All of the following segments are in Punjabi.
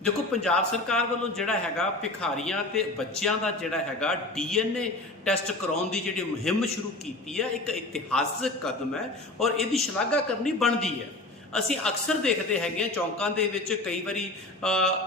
ਦੇਖੋ, ਪੰਜਾਬ ਸਰਕਾਰ ਵੱਲੋਂ ਜਿਹੜਾ ਹੈਗਾ ਭਿਖਾਰੀਆਂ ਤੇ ਬੱਚਿਆਂ ਦਾ ਜਿਹੜਾ ਹੈਗਾ ਡੀਐਨਏ ਟੈਸਟ ਕਰਾਉਣ ਦੀ ਜਿਹੜੀ ਮੁਹਿੰਮ ਸ਼ੁਰੂ ਕੀਤੀ ਹੈ, ਇੱਕ ਇਤਿਹਾਸਕ ਕਦਮ ਹੈ ਔਰ ਇਹਦੀ ਸ਼ਲਾਘਾ ਕਰਨੀ ਬਣਦੀ ਹੈ। ਅਸੀਂ ਅਕਸਰ ਦੇਖਦੇ ਹੈਗੇ ਆ ਚੌਂਕਾਂ ਦੇ ਵਿੱਚ ਕਈ ਵਾਰੀ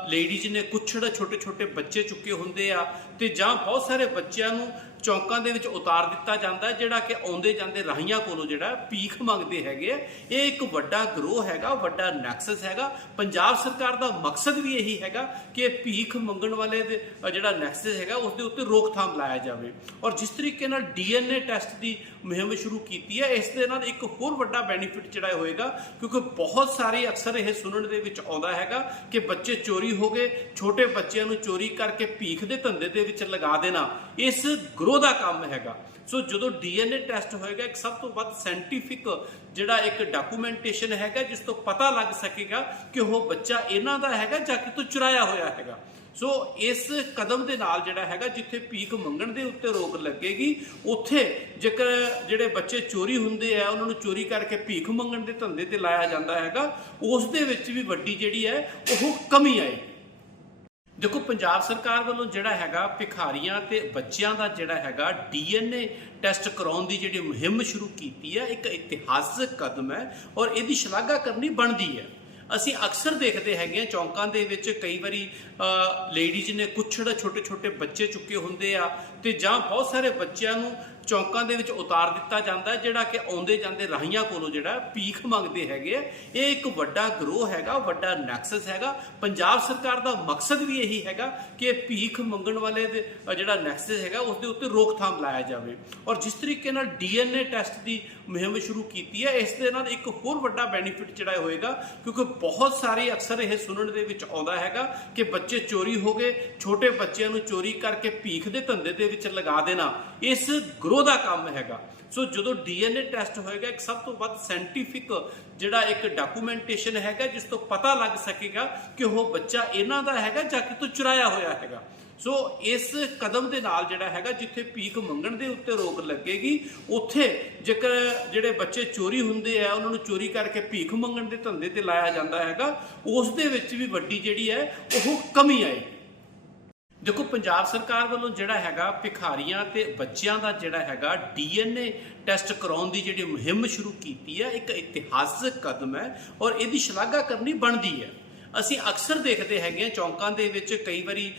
ਲੇਡੀਜ਼ ਨੇ ਕੁਛੜ ਛੋਟੇ ਛੋਟੇ ਬੱਚੇ ਚੁੱਕੇ ਹੁੰਦੇ ਆ ਤੇ ਜਾਂ ਬਹੁਤ ਸਾਰੇ ਬੱਚਿਆਂ ਨੂੰ ਚੌਂਕਾਂ ਦੇ ਵਿੱਚ ਉਤਾਰ ਦਿੱਤਾ ਜਾਂਦਾ ਜਿਹੜਾ ਕਿ ਆਉਂਦੇ ਜਾਂਦੇ ਰਾਹੀਆਂ ਕੋਲੋਂ ਜਿਹੜਾ ਭੀਖ ਮੰਗਦੇ ਹੈਗੇ ਆ। ਇਹ ਇੱਕ ਵੱਡਾ ਗਰੋਹ ਹੈਗਾ, ਵੱਡਾ ਨੈਕਸਸ ਹੈਗਾ। ਪੰਜਾਬ ਸਰਕਾਰ ਦਾ ਮਕਸਦ ਵੀ ਇਹੀ ਹੈਗਾ ਕਿ ਭੀਖ ਮੰਗਣ ਵਾਲੇ ਦੇ ਜਿਹੜਾ ਨੈਕਸਸ ਹੈਗਾ, ਉਸ ਦੇ ਉੱਤੇ ਰੋਕਥਾਮ ਲਾਇਆ ਜਾਵੇ। ਔਰ ਜਿਸ ਤਰੀਕੇ ਨਾਲ ਡੀਐਨਏ ਟੈਸਟ ਦੀ ਮੁਹਿੰਮ ਸ਼ੁਰੂ ਕੀਤੀ ਹੈ, ਇਸ ਦੇ ਨਾਲ ਇੱਕ ਹੋਰ ਵੱਡਾ ਬੈਨੀਫਿਟ ਜਿਹੜਾ ਹੋਏਗਾ, ਕਿਉਂਕਿ ਬਹੁਤ ਸਾਰੇ ਅਕਸਰ ਇਹ ਸੁਣਨ ਦੇ ਵਿੱਚ ਆਉਂਦਾ ਹੈਗਾ ਕਿ ਬੱਚੇ ਚੋਰੀ ਹੋ ਗਏ, ਛੋਟੇ ਬੱਚਿਆਂ ਨੂੰ ਚੋਰੀ ਕਰਕੇ ਭੀਖ ਦੇ ਧੰਦੇ ਦੇ ਵਿੱਚ ਲਗਾ ਦੇਣਾ। ਇਸ ਗਰੋਹ ਦਾ ਕੰਮ ਹੈਗਾ। ਸੋ ਜਦੋਂ ਡੀਐਨਏ ਟੈਸਟ ਹੋਏਗਾ, ਇੱਕ ਸਭ ਤੋਂ ਵੱਧ ਸਾਇੰਟੀਫਿਕ ਜਿਹੜਾ ਇੱਕ ਡਾਕੂਮੈਂਟੇਸ਼ਨ ਹੈਗਾ, ਜਿਸ ਤੋਂ ਪਤਾ ਲੱਗ ਸਕੇਗਾ ਕਿ ਉਹ ਬੱਚਾ ਇਹਨਾਂ ਦਾ ਹੈਗਾ ਜਾਂ ਕਿਤੋਂ ਚੁਰਾਇਆ ਹੋਇਆ ਹੈਗਾ। ਸੋ ਇਸ ਕਦਮ ਦੇ ਨਾਲ ਜਿਹੜਾ ਹੈਗਾ, ਜਿੱਥੇ ਭੀਖ ਮੰਗਣ ਦੇ ਉੱਤੇ ਰੋਕ ਲੱਗੇਗੀ, ਉੱਥੇ ਜੇਕਰ ਜਿਹੜੇ ਬੱਚੇ ਚੋਰੀ ਹੁੰਦੇ ਆ, ਉਹਨਾਂ ਨੂੰ ਚੋਰੀ ਕਰਕੇ ਭੀਖ ਮੰਗਣ ਦੇ ਧੰਦੇ ਤੇ ਲਾਇਆ ਜਾਂਦਾ ਹੈਗਾ, ਉਸ ਦੇ ਵਿੱਚ ਵੀ ਵੱਡੀ ਜਿਹੜੀ ਹੈ, ਉਹ ਕਮੀ ਆਏਗੀ। ਦੇਖੋ, ਪੰਜਾਬ ਸਰਕਾਰ ਵੱਲੋਂ ਜਿਹੜਾ ਹੈਗਾ ਭਿਖਾਰੀਆਂ ਤੇ ਬੱਚਿਆਂ ਦਾ ਜਿਹੜਾ ਹੈਗਾ ਡੀਐਨਏ ਟੈਸਟ ਕਰਾਉਣ ਦੀ ਜਿਹੜੀ ਮੁਹਿੰਮ ਸ਼ੁਰੂ ਕੀਤੀ ਹੈ, ਇੱਕ ਇਤਿਹਾਸਕ ਕਦਮ ਹੈ ਔਰ ਇਹਦੀ ਸ਼ਲਾਘਾ ਕਰਨੀ ਬਣਦੀ ਹੈ। ਅਸੀਂ ਅਕਸਰ ਦੇਖਦੇ ਹੈਗੇ ਆ ਚੌਂਕਾਂ ਦੇ ਵਿੱਚ ਕਈ ਵਾਰੀ ਲੇਡੀਜ਼ ਨੇ ਕੁਛੜ ਛੋਟੇ ਛੋਟੇ ਬੱਚੇ ਚੁੱਕੇ ਹੁੰਦੇ ਆ ਤੇ ਜਾਂ ਬਹੁਤ ਸਾਰੇ ਬੱਚਿਆਂ ਨੂੰ ਚੌਂਕਾਂ ਦੇ ਵਿੱਚ ਉਤਾਰ ਦਿੱਤਾ ਜਾਂਦਾ ਜਿਹੜਾ ਕਿ ਆਉਂਦੇ ਜਾਂਦੇ ਰਾਹੀਆਂ ਕੋਲੋਂ ਜਿਹੜਾ ਭੀਖ ਮੰਗਦੇ ਹੈਗੇ ਆ। ਇਹ ਇੱਕ ਵੱਡਾ ਗਰੋਹ ਹੈਗਾ, ਵੱਡਾ ਨੈਕਸਸ ਹੈਗਾ। ਪੰਜਾਬ ਸਰਕਾਰ ਦਾ ਮਕਸਦ ਵੀ ਇਹੀ ਹੈਗਾ ਕਿ ਭੀਖ ਮੰਗਣ ਵਾਲੇ ਦੇ ਜਿਹੜਾ ਨੈਕਸਸ ਹੈਗਾ, ਉਸ ਦੇ ਉੱਤੇ ਰੋਕਥਾਮ ਲਾਇਆ ਜਾਵੇ। ਔਰ ਜਿਸ ਤਰੀਕੇ ਨਾਲ ਡੀਐਨਏ ਟੈਸਟ ਦੀ ਮੁਹਿੰਮ ਸ਼ੁਰੂ ਕੀਤੀ ਹੈ, ਇਸ ਦੇ ਨਾਲ ਇੱਕ ਹੋਰ ਵੱਡਾ ਬੈਨੀਫਿਟ ਜਿਹੜਾ ਹੋਏਗਾ, ਕਿਉਂਕਿ ਬਹੁਤ ਸਾਰੇ ਅਕਸਰ ਇਹ ਸੁਣਨ ਦੇ ਵਿੱਚ ਆਉਂਦਾ ਹੈਗਾ ਕਿ ਬੱਚੇ ਚੋਰੀ ਹੋ ਗਏ, ਛੋਟੇ ਬੱਚਿਆਂ ਨੂੰ ਚੋਰੀ ਕਰਕੇ ਭੀਖ ਦੇ ਧੰਦੇ ਦੇ ਵਿੱਚ ਲਗਾ ਦੇਣਾ। ਇਸ ਗਰੋਹ ਦਾ ਕੰਮ ਹੈਗਾ। ਸੋ ਜਦੋਂ ਡੀਐਨਏ ਟੈਸਟ ਹੋਏਗਾ, ਇੱਕ ਸਭ ਤੋਂ ਵੱਧ ਸਾਇੰਟੀਫਿਕ ਜਿਹੜਾ ਇੱਕ ਡਾਕੂਮੈਂਟੇਸ਼ਨ ਹੈਗਾ, ਜਿਸ ਤੋਂ ਪਤਾ ਲੱਗ ਸਕੇਗਾ ਕਿ ਉਹ ਬੱਚਾ ਇਹਨਾਂ ਦਾ ਹੈਗਾ ਜਾਂ ਕਿਤੋਂ ਚੁਰਾਇਆ ਹੋਇਆ ਹੈਗਾ। ਸੋ ਇਸ ਕਦਮ ਦੇ ਨਾਲ ਜਿਹੜਾ ਹੈਗਾ, ਜਿੱਥੇ ਭੀਖ ਮੰਗਣ ਦੇ ਉੱਤੇ ਰੋਕ ਲੱਗੇਗੀ, ਉੱਥੇ ਜੇਕਰ ਜਿਹੜੇ ਬੱਚੇ ਚੋਰੀ ਹੁੰਦੇ ਆ, ਉਹਨਾਂ ਨੂੰ ਚੋਰੀ ਕਰਕੇ ਭੀਖ ਮੰਗਣ ਦੇ ਧੰਦੇ ਤੇ ਲਾਇਆ ਜਾਂਦਾ ਹੈਗਾ, ਉਸ ਦੇ ਵਿੱਚ ਵੀ ਵੱਡੀ ਜਿਹੜੀ ਹੈ, ਉਹ ਕਮੀ ਆਏਗੀ। ਦੇਖੋ, ਪੰਜਾਬ ਸਰਕਾਰ ਵੱਲੋਂ ਜਿਹੜਾ ਹੈਗਾ ਭਿਖਾਰੀਆਂ ਤੇ ਬੱਚਿਆਂ ਦਾ ਜਿਹੜਾ ਹੈਗਾ ਡੀਐਨਏ ਟੈਸਟ ਕਰਾਉਣ ਦੀ ਜਿਹੜੀ ਮੁਹਿੰਮ ਸ਼ੁਰੂ ਕੀਤੀ ਹੈ, ਇੱਕ ਇਤਿਹਾਸਕ ਕਦਮ ਹੈ ਔਰ ਇਹਦੀ ਸ਼ਲਾਘਾ ਕਰਨੀ ਬਣਦੀ ਹੈ। ਅਸੀਂ ਅਕਸਰ ਦੇਖਦੇ ਹੈਗੇ ਆ ਚੌਂਕਾਂ ਦੇ ਵਿੱਚ ਕਈ ਵਾਰੀ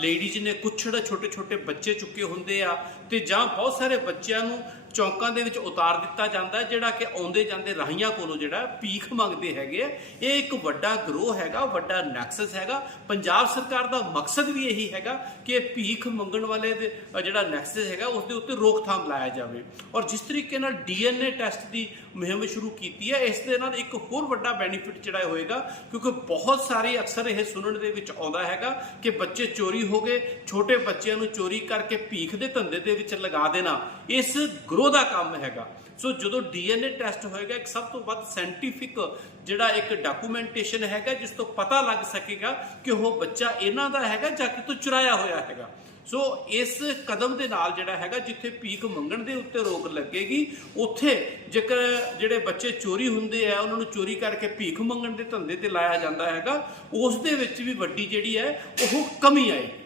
ਲੇਡੀਜ਼ ਨੇ ਕੁਛੜ ਛੋਟੇ ਛੋਟੇ ਬੱਚੇ ਚੁੱਕੇ ਹੁੰਦੇ ਆ ਤੇ ਜਾਂ ਬਹੁਤ ਸਾਰੇ ਬੱਚਿਆਂ ਨੂੰ ਚੌਂਕਾਂ ਦੇ ਵਿੱਚ ਉਤਾਰ ਦਿੱਤਾ ਜਾਂਦਾ ਜਿਹੜਾ ਕਿ ਆਉਂਦੇ ਜਾਂਦੇ ਰਾਹੀਆਂ ਕੋਲੋਂ ਜਿਹੜਾ ਭੀਖ ਮੰਗਦੇ ਹੈਗੇ ਆ। ਇਹ ਇੱਕ ਵੱਡਾ ਗਰੋਹ ਹੈਗਾ, ਵੱਡਾ ਨੈਕਸਸ ਹੈਗਾ। ਪੰਜਾਬ ਸਰਕਾਰ ਦਾ ਮਕਸਦ ਵੀ ਇਹੀ ਹੈਗਾ ਕਿ ਭੀਖ ਮੰਗਣ ਵਾਲੇ ਦੇ ਜਿਹੜਾ ਨੈਕਸਸ ਹੈਗਾ, ਉਸ ਦੇ ਉੱਤੇ ਰੋਕਥਾਮ ਲਾਇਆ ਜਾਵੇ। ਔਰ ਜਿਸ ਤਰੀਕੇ ਨਾਲ ਡੀਐਨਏ ਟੈਸਟ ਦੀ ਮੁਹਿੰਮ ਸ਼ੁਰੂ ਕੀਤੀ ਹੈ, ਇਸ ਦੇ ਨਾਲ ਇੱਕ ਹੋਰ ਵੱਡਾ ਬੈਨੀਫਿਟ ਜਿਹੜਾ ਹੋਏਗਾ, ਕਿਉਂਕਿ ਬਹੁਤ ਸਾਰੇ ਅਕਸਰ ਇਹ ਸੁਣਨ ਦੇ ਵਿੱਚ ਆਉਂਦਾ ਹੈਗਾ ਕਿ ਬੱਚੇ ਚੋਰੀ ਹੋ ਗਏ, ਛੋਟੇ ਬੱਚਿਆਂ ਨੂੰ ਚੋਰੀ ਕਰਕੇ ਭੀਖ ਦੇ ਧੰਦੇ ਦੇ ਵਿੱਚ ਲਗਾ ਦੇਣਾ। ਇਸ ਗਰੋਹ ਦਾ ਕੰਮ ਹੈਗਾ। ਸੋ ਜਦੋਂ ਡੀਐਨਏ ਟੈਸਟ ਹੋਏਗਾ, ਇੱਕ ਸਭ ਤੋਂ ਵੱਧ ਸਾਇੰਟੀਫਿਕ ਜਿਹੜਾ ਇੱਕ ਡਾਕੂਮੈਂਟੇਸ਼ਨ ਹੈਗਾ, ਜਿਸ ਤੋਂ ਪਤਾ ਲੱਗ ਸਕੇਗਾ ਕਿ ਉਹ ਬੱਚਾ ਇਹਨਾਂ ਦਾ ਹੈਗਾ ਜਾਂ ਕਿਤੋਂ ਚੁਰਾਇਆ ਹੋਇਆ ਹੈਗਾ। ਸੋ ਇਸ ਕਦਮ ਦੇ ਨਾਲ ਜਿਹੜਾ ਹੈਗਾ, ਜਿੱਥੇ ਭੀਖ ਮੰਗਣ ਦੇ ਉੱਤੇ ਰੋਕ ਲੱਗੇਗੀ, ਉੱਥੇ ਜੇਕਰ ਜਿਹੜੇ ਬੱਚੇ ਚੋਰੀ ਹੁੰਦੇ ਆ, ਉਹਨਾਂ ਨੂੰ ਚੋਰੀ ਕਰਕੇ ਭੀਖ ਮੰਗਣ ਦੇ ਧੰਦੇ ਤੇ ਲਾਇਆ ਜਾਂਦਾ ਹੈਗਾ, ਉਸ ਦੇ ਵਿੱਚ ਵੀ ਵੱਡੀ ਜਿਹੜੀ ਹੈ, ਉਹ ਕਮੀ ਆਏਗੀ।